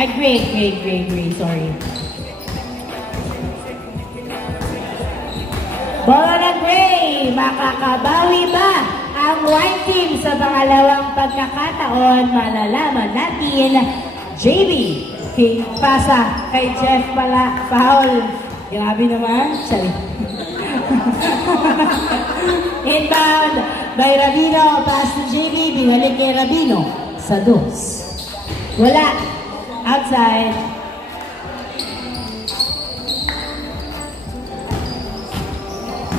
Agree. Sorry. Bola ng gray. Makakabawi ba ang white team sa pangalawang pagkakataon? Malalaman natin. JB. King pasa kay Jeff pala. Foul. Grabe naman. Sorry. Inbound by Rabino. Pass to JB. Binalik kay Rabino. Sa dos. Wala. Outside.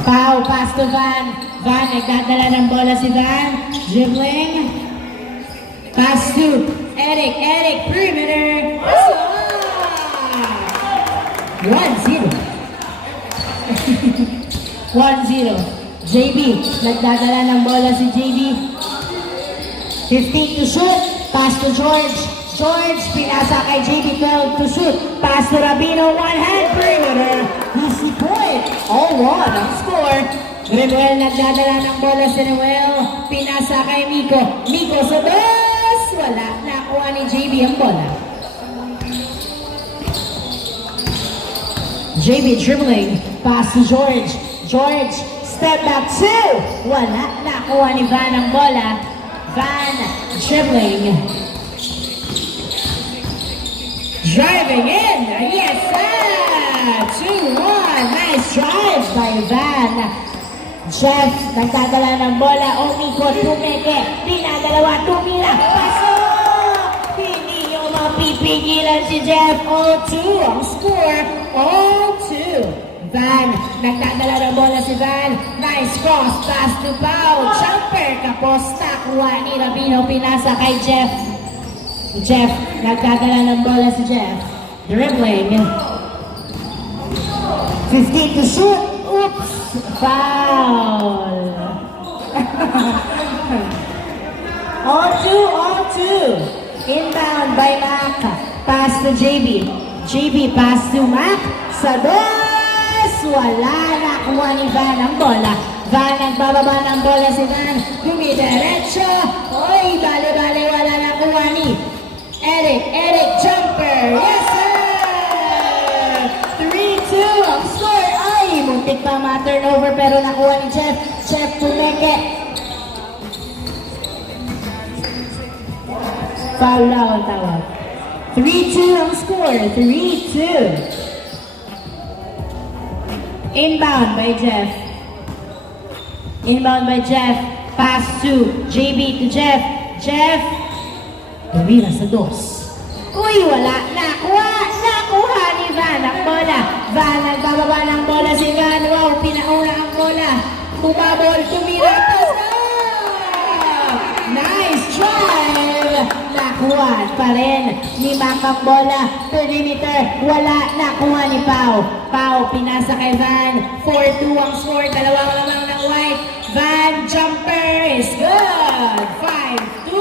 Pau. Pass to Van. Van. Nagdadala ng bola si Van. Dribbling. Pass to Eric. Eric. Perimeter. 1-0. 1-0. JB. Nagdadala ng bola si JB. 15 to shoot. Pass to George. George. Pinasa kay JB. 12 to shoot. Pass to Rabino. One hand perimeter. Easy point. All one ang score. Noel nagdadala ng bola si Noel. Pinasa kay Miko. Miko sa dos. Wala. Nakuha ni JB ang bola. JB dribbling. Pass to George. George. Step back two. Wala. Nakuha ni Van ang bola. Van dribbling. Driving in. Yes, sir. 2-1. Nice drive by Van. Jeff, nagdadala ng bola. Omiko, tumeke. Dinadalawa, tumila. Paso! Hindi nyo mapipigilan si Jeff. 0-2 ang score. 0-2. Van, nagdadala ng bola si Van. Nice cross. Pass to Pau. Jumper. Kapos. Nakuha ni Rabino. Pinasa kay Jeff. Jeff, nagdadala ng bola si Jeff. Dribbling. 15 to shoot. Oops! Foul. 0-2. Inbound by Mac. Pass to JB. JB pass to Mac. Sa dos. Wala. Nakuha ni Van ang bola. Van, nagbababa ng bola si Van. Dumidiretso. Oy, bale-bale. Wala nakuha ni Eric. Eric jumper. Yes, sir! 3-2 ang score. Ay, muntik pa ma-turnover pero nakuha ni Jeff. Jeff tumeke. Foul na ang tawag. 3-2 ang score. 3-2. Inbound by Jeff. Inbound by Jeff. Pass to JB to Jeff. Jeff. Tumira sa dos. Uy, wala. Nakuha ni Van ang bola. Van, nagbababa ng bola si Van. Wow, pinauna ang bola. Bumabol, tumira. Nice drive. Nakuha pa rin ni Mac ang bola. Perimeter. Wala. Nakuha ni Pau. Pau, pinasa kay Van. 4-2 ang score. Dalawang lamang ng white. Van, jumper is good. 5-2.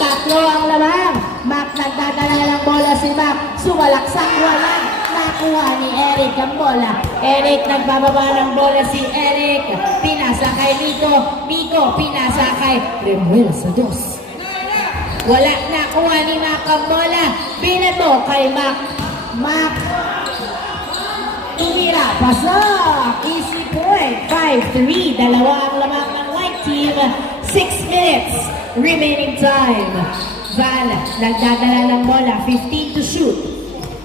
Tatlo ang lamang. Mac, nagdadala ng bola si Mac. Sumalaksak, wala. Nakuha ni Eric ang bola. Eric, nagbababa ng bola si Eric. Pinasa kay Miko. Miko, pinasa kay Remuel sa dos. Wala. Nakuha ni Mac ang bola. Binato kay Mac. Mac. Tumira. Pasak. Easy point. 5-3. Dalawa ang lamang ng white team. 6 minutes remaining time. Van, nagdadala ng bola. 15 to shoot.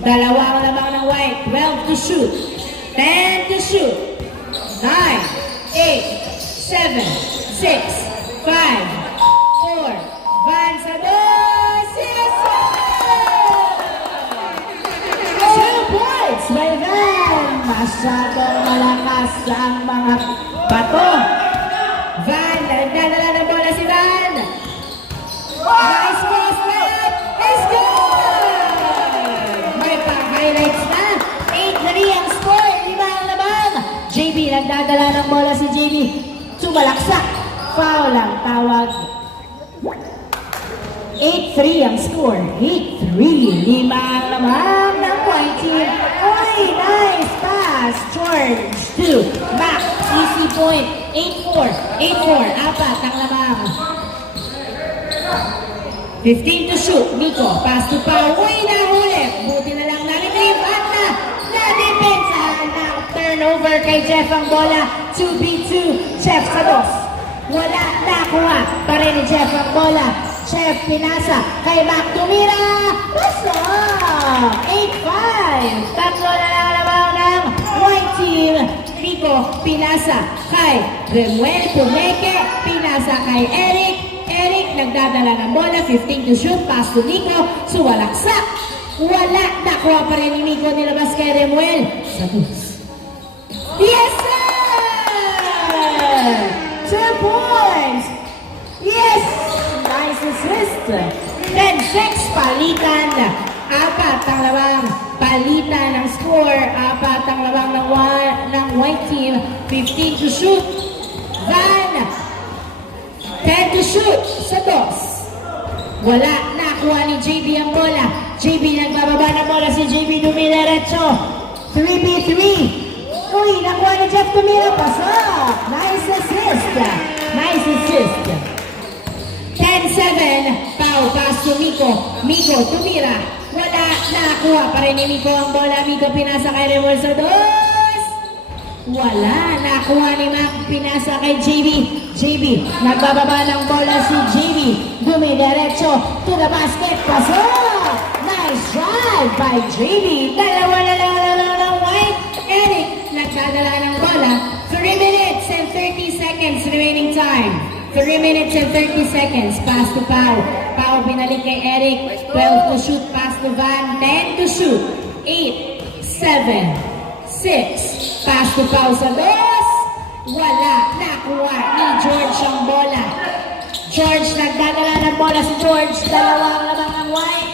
Dalawa ang lamang ng white. 12 to shoot. 10 to shoot. 9, 8, 7, 6, 5, 4. Van sa dos. Yes, sir! 2 points by Van. Masyadong malakas ang mga bato. Van, nagdadala ng bola si Van. Nice cross layup. It's good! May pang-highlights na. 8-3 ang score. 5 ang laban. JB, nagdadala ng bola si JB. Sumalaksak. Foul ang tawag. 8-3 ang score. 8-3. 5 ang laban ng white team. Oy, nice pass. George to Mac. Easy point. 8-4. 8-4. Apat ang lamang. 15 to shoot. Miko. Pass to Pau. Uy, nahuli. over kay Jeff ang bola. 2v2, Jeff sa dos. Wala, nakuha pa rin ni Jeff ang bola. Jeff pinasa kay Mac tumira. Pasok! 8-5. Tatlo na lang naman ng white team. Nico pinasa kay Remuel Pumeke. Pinasa kay Eric. Eric nagdadala ng bola. 15 to shoot. Pass to Nico. Suwalaksak. Wala. Nakuha pa rin ni Nico. Nilabas kay Remuel. Sa dos. Yes, sir! 2 points. Yes! Nice assist. 10-6 palitan. Apat ang labang palitan ng score. Apat ang labang ng white team. 15 to shoot. Van. 10 to shoot. Sa dos. Wala. Nakuha ni JB ang bola. JB nagbababa ng bola. Si JB dumidiretso. 3v3. Uy, nakuha ni Jeff tumira. Pasok. Nice assist. Nice assist. 10-7. Pau. Pass to Miko. Miko tumira. Wala. Nakuha pa rin ni Miko ang bola. Miko pinasa kay Remuel sa dos. Wala. Nakuha ni Mac. Pinasa kay JB. JB. Nagbababa ng bola si JB. Dumidiretso to the basket. Pasok. Nice drive by JB. Dalawa na lang ng white. Eric. Nagdadala ng bola. 3 minutes and 30 seconds remaining time. 3 minutes and 30 seconds. Pass to Pau. Pau pinalik kay Eric. 12 to shoot. Pass to Van. 10 to shoot. 8, 7, 6. Pass to Pau sa dos. Wala. Nakuha ni George ang bola. George nagdadala ng bola si George. Dalawang lamang ang white.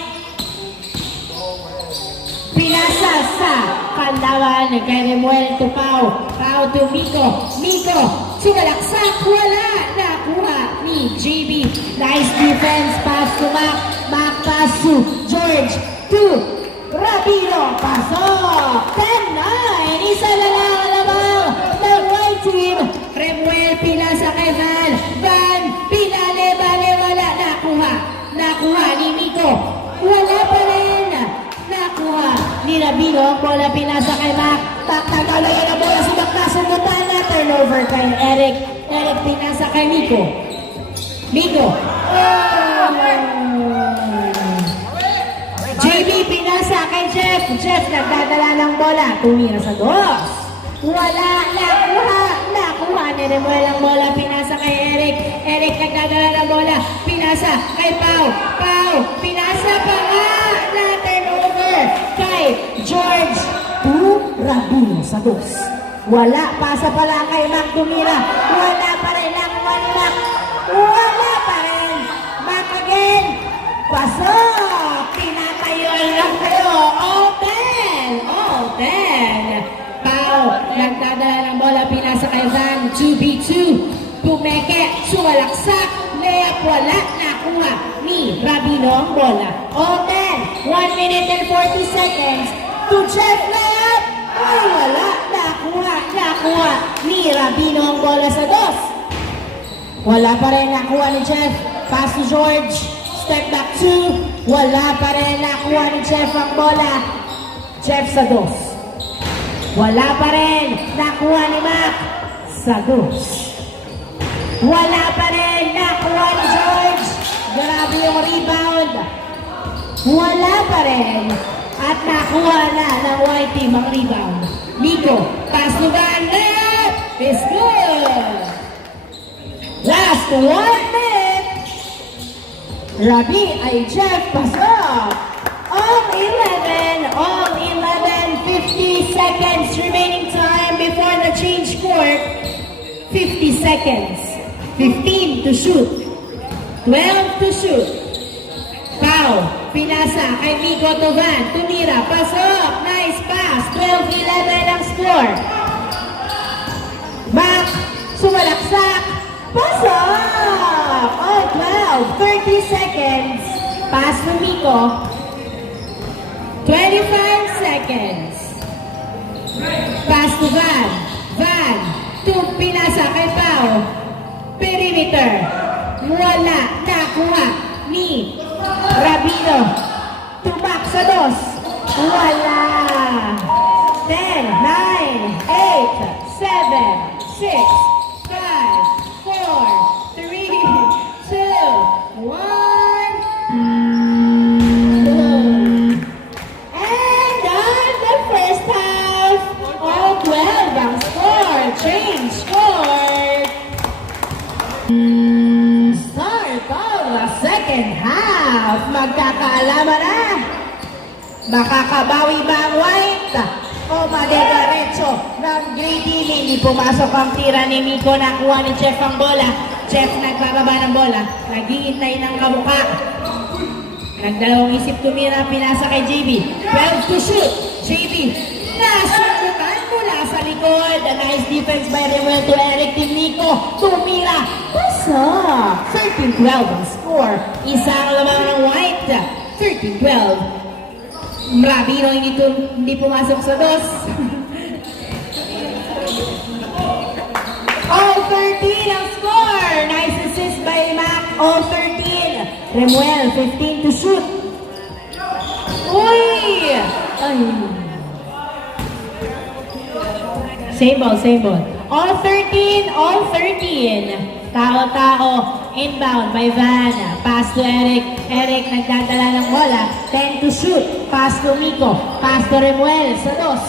Pinasa sa kalawan kay Remuel to Pau. Pau to Miko. Miko, sumalaksak. Wala. Nakuha ni JB. Nice defense. Pass to Mac. Mac pass to George. To Rabino. Pasok. 10-9. Isa na lang alamang ng white team. Remuel pinasa kay Van. Van pinale-bale. Wala. Nakuha. Nakuha ni Miko. Wala pa rin. Nakuha ni Rabino ang bola pinasa kay Mac. Tatagalayan ang bola si Mac nasungutan na. Turnover kay Eric. Eric pinasa kay Miko. Miko. JB pinasa kay Jeff. Jeff nagdadala ng bola. Tumira sa dos. Wala. Nakuha. Nakuha ni Remuel ang bola. Pinasa kay Eric. Eric nagdadala ng bola. Pinasa kay Pau. Pau. Pinasa pa nga. Kay George to Rabino sa dos. Wala. Pasa pala kay Mac tumira. Wala pa rin ang one Mac. Wala pa rin. Mac again. Pasok. Tinatayon lang kayo. Open. Open. Pau. Nagdadala ng bola. Pinasa kay Van. 2v2. Pumeke. Suwalaksak. Layup. Wala. Nakuha ni Rabino ang bola. Open. 1 minute and 40 seconds to Jeff layup. Ay, wala. Nakuha. Nakuha ni Rabino ang bola sa dos. Wala pa rin. Nakuha ni Jeff. Pass to George. Step back 2. Wala pa rin. Nakuha ni Jeff ang bola. Jeff sa dos. Wala pa rin. Nakuha ni Mac sa dos. Wala pa rin. Nakuha ni George. Grabe yung rebound. Wala pa rin. At nakuha na ng white team ang rebound. Nico, pass to Van. Layup is good. Last 1 minute. Rabi ay Jeff pasok. All 11. 50 seconds remaining time before the change court. 50 seconds. 15 to shoot. 12 to shoot. Pau, pinasa kay Miko to Van. Tumira, pasok. Nice pass. 12-11 ang score. Mac, sumalaksak. Pasok! Oh, 12. 30 seconds. Pass to Miko. 25 seconds. Pass to Van. Van, pinasa kay Pau. Perimeter. Wala. Nakuha ni Rabino. Tumak sa dos. Wala. 10, 9, 8, Malaman na. Makakabawi ba ang white? O madediretso ng green team. Hindi pumasok ang tira ni Miko. Nakuha ni Jeff ang bola. Jeff nagbababa ng bola. Naghihintay ng kabuka. Nagdalawang isip tumira. Pinasa kay JB. 12 to shoot. JB nasundutan mula sa likod. A nice defense by Remuel to Eric Team Nico. Tumira. Pasok. 13-12 ang score. Isang lamang ng white. 13-12. Rabino hindi pumasok sa dos. All 13 ang score. Nice assist by Mac. All 13. Remuel, 15 to shoot. Uy! Ay. Same ball, same ball. All 13, all 13. Tao-tao. Inbound by Van. Pass to Eric. Eric nagdadala ng bola. 10 to shoot. Pass to Miko. Pass to Remuel sa dos.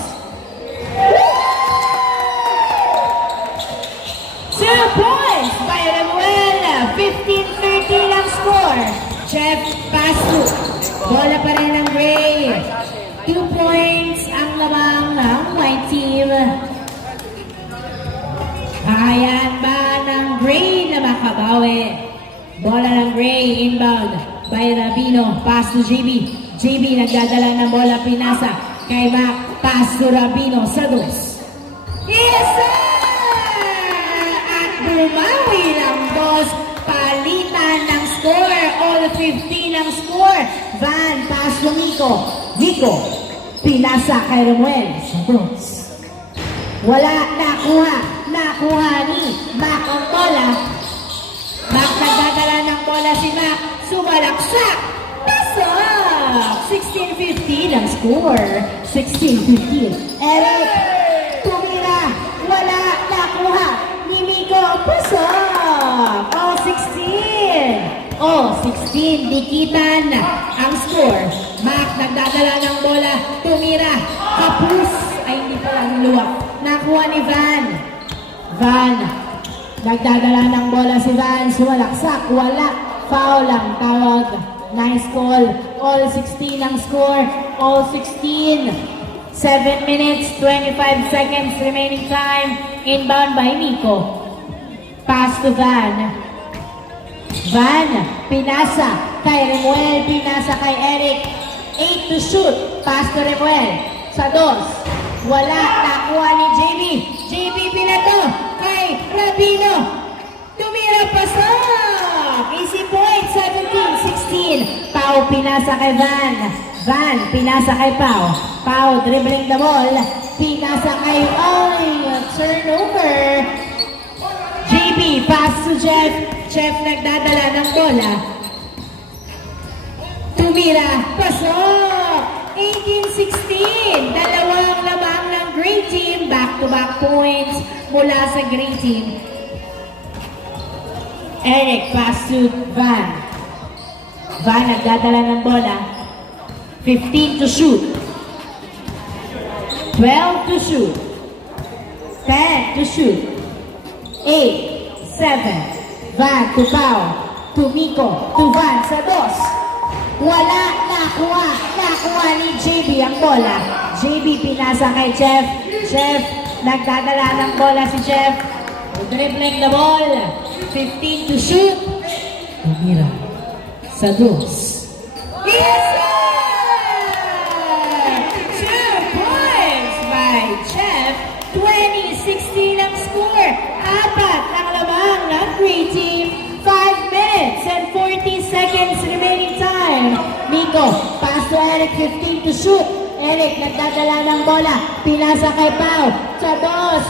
2 points by Remuel. 15-13 ang score. Jeff, pass to. Bola pa rin ng Gray. 2 points ang lamang ng white team. Kayaan ba ng Gray na makabawi? Bola ng Gray, inbound by Rabino. Pass to JB. JB nagdadala ng bola, pinasa kay Mac. Pass to Rabino sa dos. Isa! At bumawi ng boss. Palitan ng score. All 15 ang score. Van, pass to Miko. Miko, pinasa kay Remuel sa dos. Wala, nakuha ni Mac ang bola. Mac nagdadala ng bola si Mac. Sumalaksak. Pasok! 16-15 ang score. 16-15. Eric, tumira. Wala, nakuha ni Miko. Pasok! All 16. All 16. Dikitan ang score. Mac nagdadala ng bola. Tumira. Kapus. Ay, hindi pala luwak. Nakuha ni Van. Van. Nagdadala ng bola si Van. Sumalaksak. Wala. Foul ang tawag. Nice call. All 16 ang score. All 16. 7 minutes, 25 seconds remaining time. Inbound by Miko. Pass to Van. Van. Pinasa kay Remuel. Pinasa kay Eric. 8 to shoot. Pass to Remuel. Sa dos. Wala. Nakuha ni JB. JB pinato kay Rabino. Tumira pasok. Easy point. 17-16. Pau pinasa kay Van. Van pinasa kay Pau. Pau dribbling the ball. Pinasa kay turnover. JB pass to Jeff. Jeff nagdadala ng bola. Tumira pasok. 18-16. Dalawang lamang ng Green Team. Back-to-back points mula sa Green Team. Eric pass to Van. Van nagdadala ng bola. 15 to shoot. 12 to shoot. 10 to shoot. 8, 7. Van to Pau. To Miko. To Van sa dos. Wala, nakuha ni JB ang bola. JB pinasa kay Jeff. Jeff, nagdadala ng bola si Jeff. Dribbling the ball. 15 to shoot. Tumira sa dos. Yes, sir! 2 points by Jeff. 20-16 ang score. 4 ang lamang ng Green Team. 5 minutes and 40 seconds remaining time. Miko, pass to Eric, 15 to shoot. Eric, nagdadala ng bola. Pinasa kay Pau. Sa dos.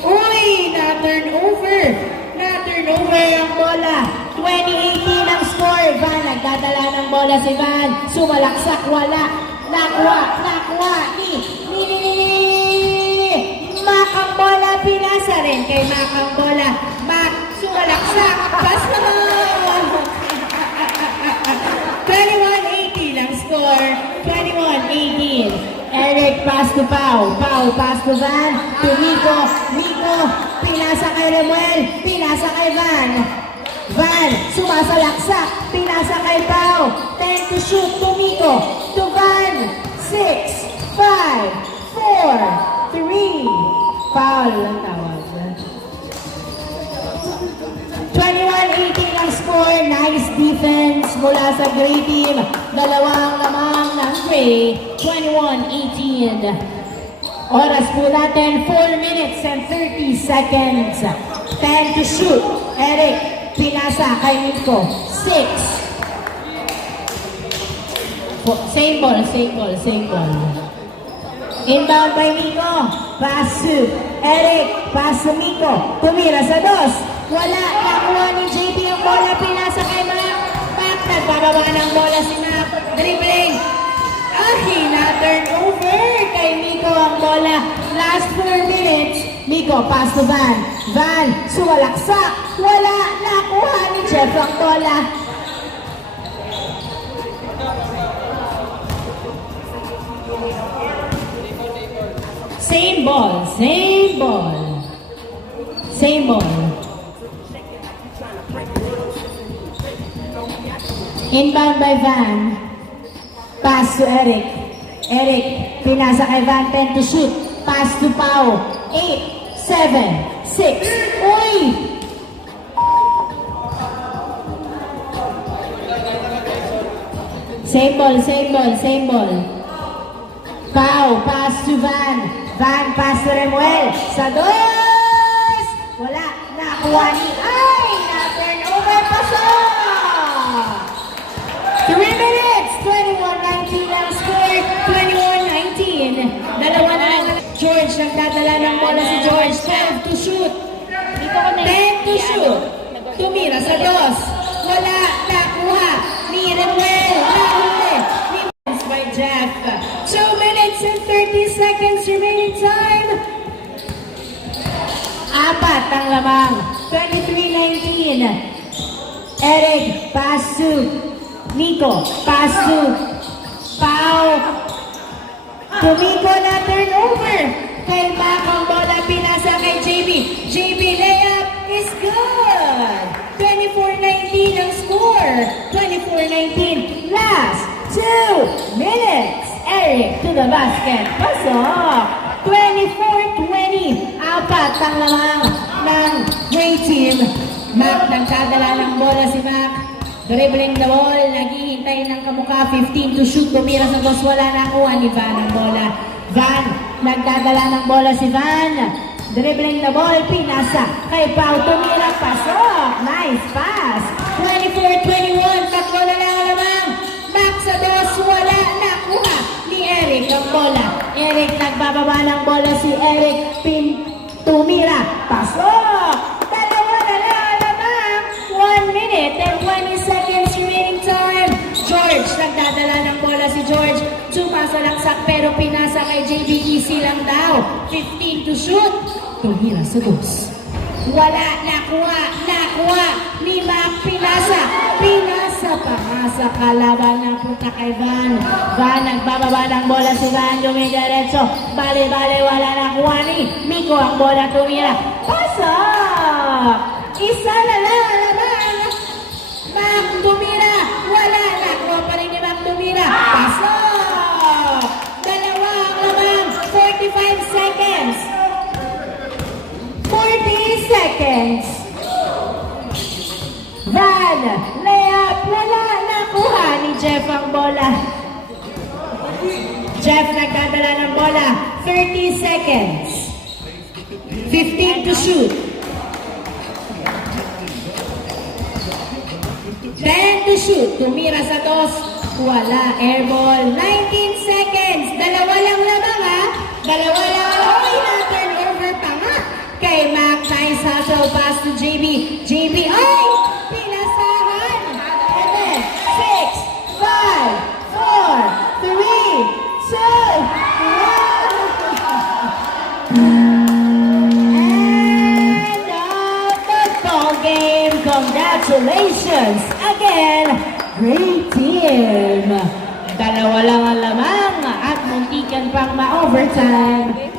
Uy, na-turnover. Na-turnover ang bola. 20-18 ang score. Van, nagdadala ng bola si Van. Sumalaksak, wala. Nakuha ni Mac ang bola, pinasa rin kay Mac ang bola. Mac, sumalaksak, pass naman! 21-18 ang score. 21-18. Eric pass to Pau. Pau pass to Van. To Miko. Miko pinasa kay Remuel, pinasa kay Van. Van, sumasalaksak, pinasa kay Pao. 10 to shoot, to Miko, to Van. 6, 5, 4, 3. Foul ang tawag. 21-18 ang score. Nice defense mula sa Gray Team. Dalawang lamang ng Gray. 21-18. Oras po natin, 4 minutes and 30 seconds. 10 to shoot. Eric, pinasa kay Nico. 6. Same ball. Inbound by Nico. Pass to Eric. Pass to Nico. Tumira sa dos. Wala. Nakuha ni JP ang bola. Pinasa kay Mac. Mac, nagbababa ng bola si Mac. Dribbling. Na-turn over kay Nico ang bola. Last 4 minutes. Nico, pass to Van. Van, suwalaksak. Wala. Nakuha ni Jeff ang bola. Same ball. Inbound by Van. Pass to Eric. Eric, pinasa kay Van, 10 to shoot. Pass to Pao. 8, 7, 6. Uy! Same ball. Pau, pass to Van. Van, pass to Remuel. Sa dos! Wala. Nakuha ni Ay! Na-turn over pa siya! 3 minutes! 21-19 ang score. 21-19. Dalawa na lang. George, nagdadala ng bola si George. 12 to shoot. 10 to shoot. Tumira sa dos. Wala. Nakuha ni Remuel. Nahuli ni by Jeff. 2 minutes and 30 seconds remaining time. Apat ang lamang. 23-19. Eric, pass to Nico. Pass to Pao. Tumiko na turnover. Kay Mac ang bola. Pinasa kay JB. JB layup is good. 24-19 ang score. 24-19. Last 2 minutes. Eric to the basket. Pasok. 24-20. Apat ang lamang ng Gray Team. Mac, nagdadala ng bola si Mac. Dribbling the ball. Naghihintay ng kamukha. 15 to shoot. Tumira sa dos. Wala nakuha ni Van ang bola. Van, nagdadala ng bola si Van. Dribbling the ball. Pinasa kay Pau. Tumira. Pasok. Nice pass. 24-21. Tatlo na lang lamang. Mac sa dos. Wala nakuha ni Eric ang bola. Eric, nagbababa ng bola si Eric. Tumira. Pasok. Dalawa na lang lamang. 1 minute and 20 seconds remaining time. George, nagdadala ng bola si George. Sumasalaksak pero pinasa kay JB. Easy lang daw. 15 to shoot. Tumira sa dos. Wala. Nakuha ni Mac. Pinasa pa nga sa kalaban ng punta kay Van. Van, nagbababa ng bola si Van. Dumidiretso. Bale, wala nakuha ni Miko ang bola. Tumira. Pasok! Isa na lang lamang. Mac, tumira. Wala. Nakuha pa rin ni Mac. Tumira. Pasok! Dalawa ang lamang. 45 seconds. 40 seconds. Van, layup, wala, nakuha ni Jeff ang bola. Jeff nagdadala ng bola. 30 seconds. 15 to shoot. 10 to shoot. Tumira sa dos. Wala, airball. 19 seconds. Dalawa lang lamang ha. Dalawa lang. Oy, na-turn over pa nga. Kay Mac, nice hustle pass to JB. JB, ay! Pinasahan! And then, 6, 5, 4, 3, 2, 1. And the football game. Congratulations again, Gray Team. Dalawa lang ang lamang at muntikan pang ma-overtime.